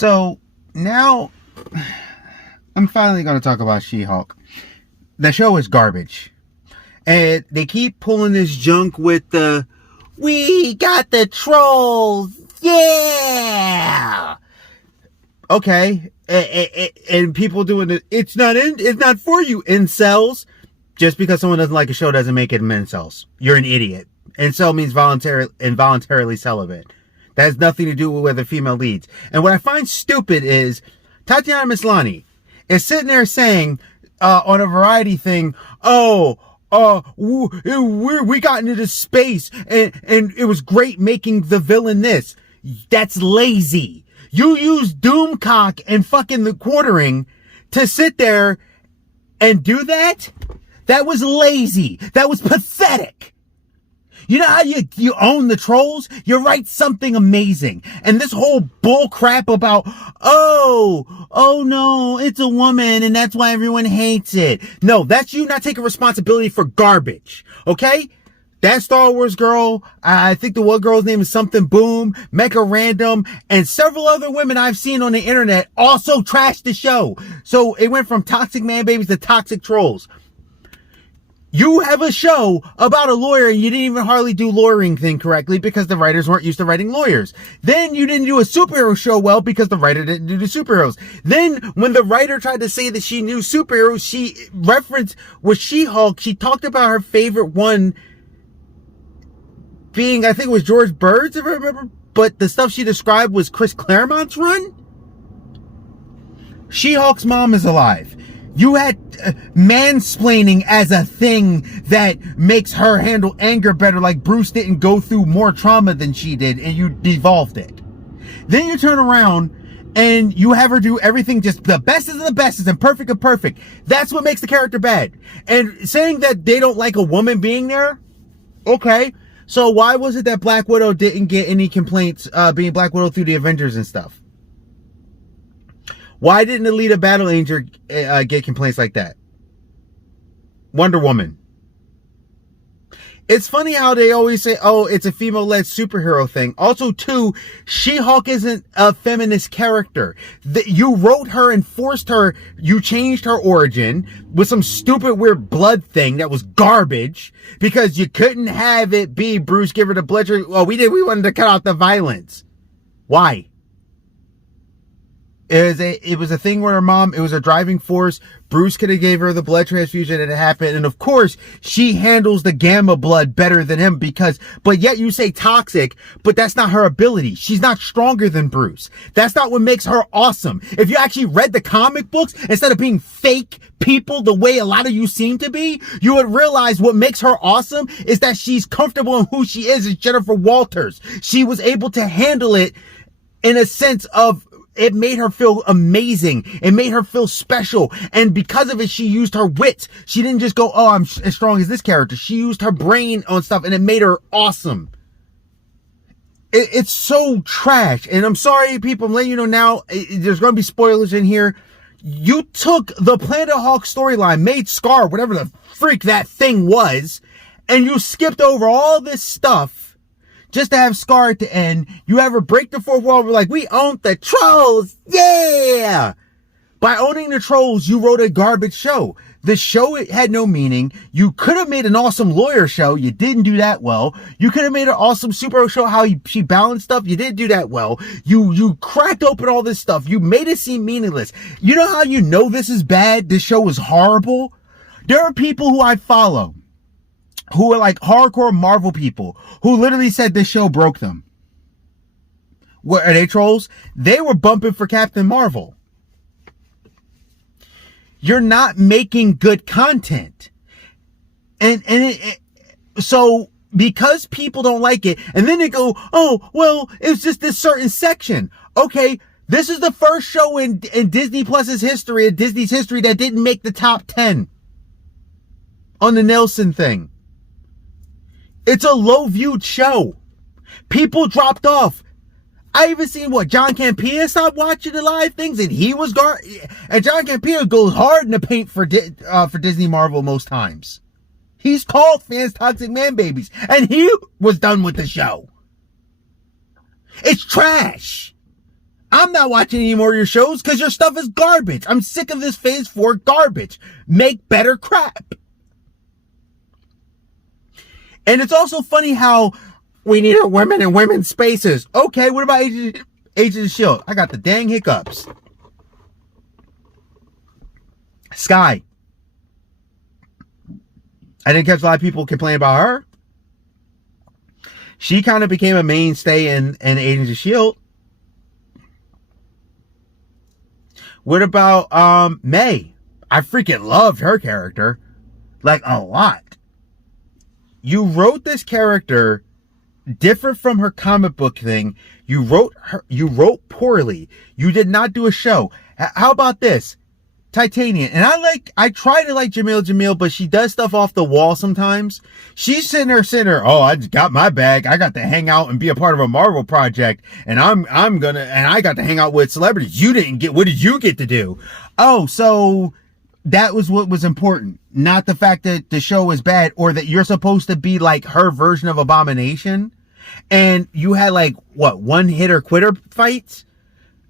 So now I'm finally going to talk about She-Hulk. The show is garbage. And they keep pulling this junk with the, we got the trolls. Yeah. Okay. And people doing it. It's not for you, incels. Just because someone doesn't like a show doesn't make it incels. You're an idiot. Incel means involuntarily celibate. That has nothing to do with whether female leads. And what I find stupid is Tatiana Maslany is sitting there saying on a variety thing, we got into this space and it was great making the villain this. That's lazy. You use Doomcock and fucking The Quartering to sit there and do that? That was lazy. That was pathetic. You know how you own the trolls? You write something amazing. And this whole bull crap about, oh no, it's a woman and that's why everyone hates it. No, that's you not taking responsibility for garbage. Okay? That Star Wars girl, I think the one girl's name is something Boom, Mecha Random, and several other women I've seen on the internet also trashed the show. So it went from toxic man babies to toxic trolls. You have a show about a lawyer and you didn't even hardly do lawyering thing correctly because the writers weren't used to writing lawyers. Then you didn't do a superhero show well because the writer didn't do the superheroes. Then when the writer tried to say that she knew superheroes, she referenced was She-Hulk. She talked about her favorite one being, I think it was George Bird's, if I remember, but the stuff she described was Chris Claremont's run. She-Hulk's mom is alive. You had mansplaining as a thing that makes her handle anger better, like Bruce didn't go through more trauma than she did, and you devolved it. Then you turn around and you have her do everything just the bestest of the bestest and perfect. That's what makes the character bad. And saying that they don't like a woman being there, okay. So why was it that Black Widow didn't get any complaints being Black Widow through the Avengers and stuff? Why didn't Alita Battle Angel get complaints like that? Wonder Woman. It's funny how they always say, oh, it's a female-led superhero thing. Also, too, She-Hulk isn't a feminist character. You wrote her and forced her, you changed her origin with some stupid weird blood thing that was garbage because you couldn't have it be Bruce give her the blood. Well, we wanted to cut out the violence. Why? It was a thing where her mom, it was a driving force. Bruce could have gave her the blood transfusion and it happened. And of course, she handles the gamma blood better than him but yet you say toxic, but that's not her ability. She's not stronger than Bruce. That's not what makes her awesome. If you actually read the comic books, instead of being fake people the way a lot of you seem to be, you would realize what makes her awesome is that she's comfortable in who she is as Jennifer Walters. She was able to handle it in a sense of, it made her feel amazing. It made her feel special. And because of it, she used her wits. She didn't just go, oh, I'm as strong as this character. She used her brain on stuff and it made her awesome. It's so trash. And I'm sorry, people, I'm letting you know now, there's going to be spoilers in here. You took the Planet Hulk storyline, made Scar, whatever the freak that thing was, and you skipped over all this stuff just to have Scar at the end. You have her break the fourth wall. We're like, we own the trolls. Yeah. By owning the trolls, you wrote a garbage show. The show, it had no meaning. You could have made an awesome lawyer show. You didn't do that well. You could have made an awesome superhero show, how she balanced stuff. You didn't do that well. You cracked open all this stuff. You made it seem meaningless. You know how you know this is bad? This show is horrible. There are people who I follow who are like hardcore Marvel people who literally said this show broke them. What are they, trolls? They were bumping for Captain Marvel. You're not making good content. So because people don't like it, and then they go, oh, well, it's just this certain section. Okay, this is the first show in Disney Plus's history, in Disney's history, that didn't make the top 10 on the Nielsen thing. It's a low-viewed show. People dropped off. I even seen John Campea stopped watching the live things, and he was and John Campea goes hard in the paint for Disney Marvel most times. He's called fans toxic man babies, and he was done with the show. It's trash. I'm not watching any more of your shows because your stuff is garbage. I'm sick of this phase 4 garbage. Make better crap. And it's also funny how we need women in women's spaces. Okay, what about Agents of S.H.I.E.L.D.? I got the dang hiccups. Sky. I didn't catch a lot of people complain about her. She kind of became a mainstay in Agents of S.H.I.E.L.D. What about May? I freaking loved her character. Like, a lot. You wrote this character different from her comic book thing. You wrote poorly. You did not do a show. How about this? Titanium. And I try to like Jamil, but she does stuff off the wall sometimes. She's sitting there, oh, I just got my bag. I got to hang out and be a part of a Marvel project. And I got to hang out with celebrities. What did you get to do? Oh, so that was what was important. Not the fact that the show is bad or that you're supposed to be like her version of Abomination. And you had like, what, one hitter quitter fights?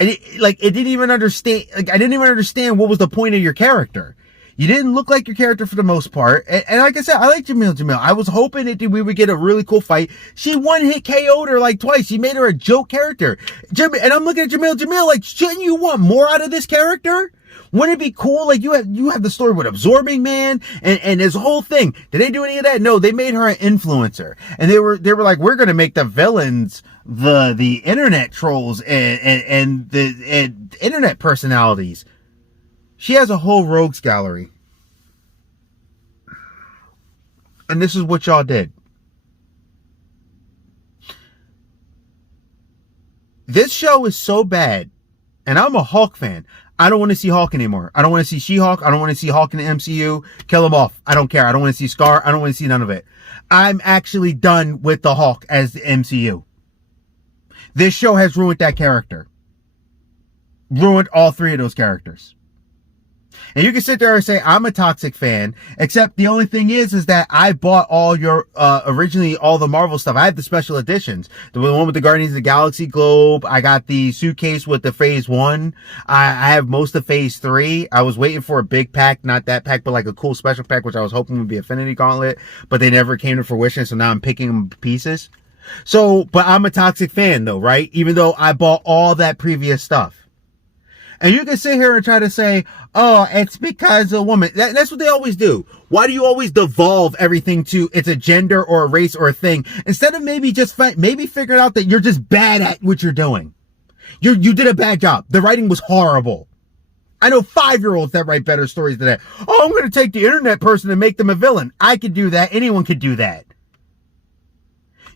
And I didn't even understand what was the point of your character. You didn't look like your character for the most part. And like I said, I like Jamil. I was hoping that we would get a really cool fight. She one hit KO'd her like twice. She made her a joke character. And I'm looking at Jamil like, shouldn't you want more out of this character? Wouldn't it be cool? Like you have the story with Absorbing Man and his whole thing. Did they do any of that? No, they made her an influencer. And they were like, we're going to make the villains the internet trolls and the internet personalities. She has a whole rogues gallery. And this is what y'all did. This show is so bad. And I'm a Hulk fan. I don't want to see Hulk anymore. I don't want to see She-Hulk. I don't want to see Hulk in the MCU. Kill him off. I don't care. I don't want to see Scar. I don't want to see none of it. I'm actually done with the Hulk as the MCU. This show has ruined that character. Ruined all three of those characters. And you can sit there and say, I'm a toxic fan, except the only thing is that I bought all your, originally all the Marvel stuff. I have the special editions. The one with the Guardians of the Galaxy globe. I got the suitcase with the phase 1. I have most of phase 3. I was waiting for a big pack, not that pack, but like a cool special pack, which I was hoping would be Infinity Gauntlet, but they never came to fruition. So now I'm picking them pieces. So, but I'm a toxic fan though, right? Even though I bought all that previous stuff. And you can sit here and try to say, oh, it's because a woman. That's what they always do. Why do you always devolve everything to it's a gender or a race or a thing? Instead of maybe just figuring out that you're just bad at what you're doing. You did a bad job. The writing was horrible. I know 5-year-olds that write better stories than that. Oh, I'm going to take the internet person and make them a villain. I could do that. Anyone could do that.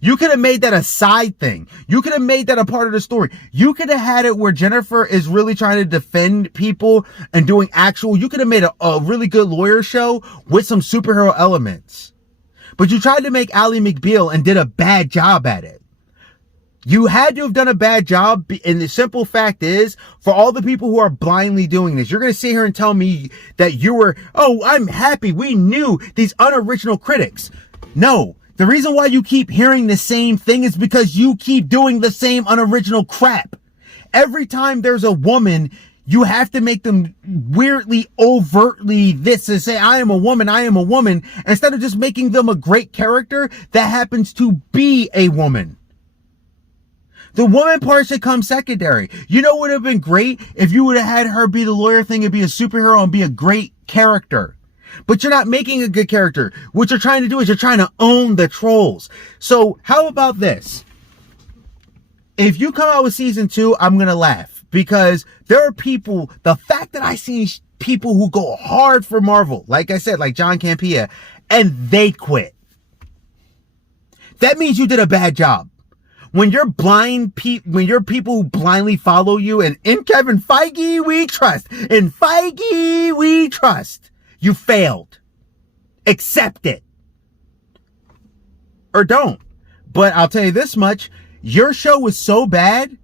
You could have made that a side thing. You could have made that a part of the story. You could have had it where Jennifer is really trying to defend people and doing you could have made a really good lawyer show with some superhero elements. But you tried to make Ally McBeal and did a bad job at it. You had to have done a bad job. And the simple fact is, for all the people who are blindly doing this, you're going to sit here and tell me that I'm happy. We knew these unoriginal critics. No. The reason why you keep hearing the same thing is because you keep doing the same unoriginal crap. Every time there's a woman, you have to make them weirdly, overtly this and say, I am a woman, instead of just making them a great character that happens to be a woman. The woman part should come secondary. You know what would have been great? If you would have had her be the lawyer thing and be a superhero and be a great character. But you're not making a good character. What you're trying to do is you're trying to own the trolls. So how about this? If you come out with season 2, I'm going to laugh. Because there are people, the fact that I see people who go hard for Marvel, like I said, like John Campea, and they quit. That means you did a bad job. When you're when you're people who blindly follow you, and in Kevin Feige we trust, in Feige we trust. You failed. Accept it. Or don't. But I'll tell you this much. Your show was so bad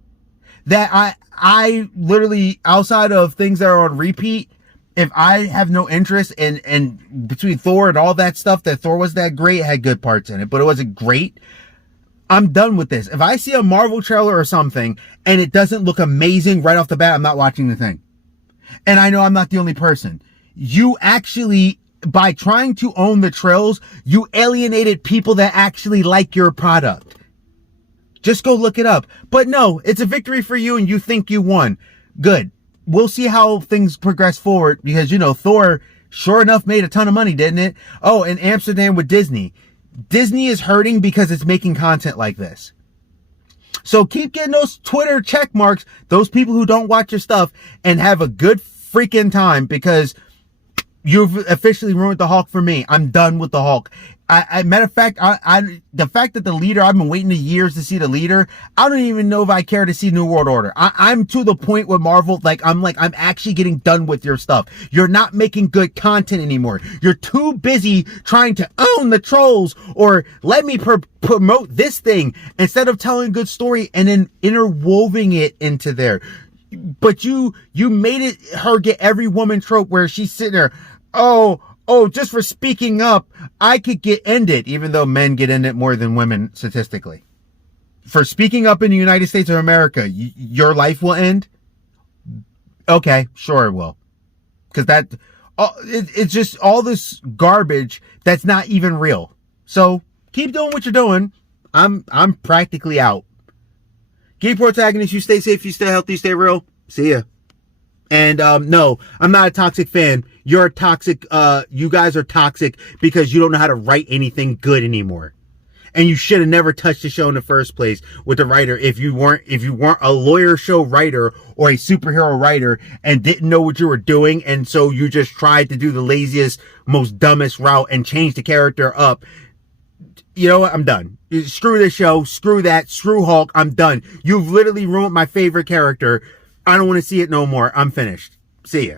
that I literally, outside of things that are on repeat, if I have no interest in between Thor and all that stuff, that Thor was that great, it had good parts in it, but it wasn't great. I'm done with this. If I see a Marvel trailer or something and it doesn't look amazing right off the bat, I'm not watching the thing. And I know I'm not the only person. You actually, by trying to own the trails, you alienated people that actually like your product. Just go look it up. But no, it's a victory for you and you think you won. Good. We'll see how things progress forward because, you know, Thor sure enough made a ton of money, didn't it? Oh, and Amsterdam with Disney. Disney is hurting because it's making content like this. So keep getting those Twitter check marks, those people who don't watch your stuff, and have a good freaking time because you've officially ruined the Hulk for me. I'm done with the Hulk. Matter of fact, the fact that the leader, I've been waiting years to see the leader. I don't even know if I care to see New World Order. I'm to the point with Marvel, I'm actually getting done with your stuff. You're not making good content anymore. You're too busy trying to own the trolls or let me promote this thing instead of telling a good story and then interwoven it into there. But you made it her get every woman trope where she's sitting there, oh, just for speaking up, I could get ended, even though men get ended more than women statistically. For speaking up in the United States of America, your life will end? Okay, sure it will. Because it's just all this garbage that's not even real. So keep doing what you're doing. I'm practically out. Gay protagonists, you stay safe, you stay healthy, stay real. See ya. And no, I'm not a toxic fan. You're a toxic, you guys are toxic because you don't know how to write anything good anymore. And you should have never touched the show in the first place with the writer if you weren't a lawyer show writer or a superhero writer and didn't know what you were doing, and so you just tried to do the laziest, most dumbest route and change the character up. You know what? I'm done. Screw this show. Screw that. Screw Hulk. I'm done. You've literally ruined my favorite character. I don't want to see it no more. I'm finished. See ya.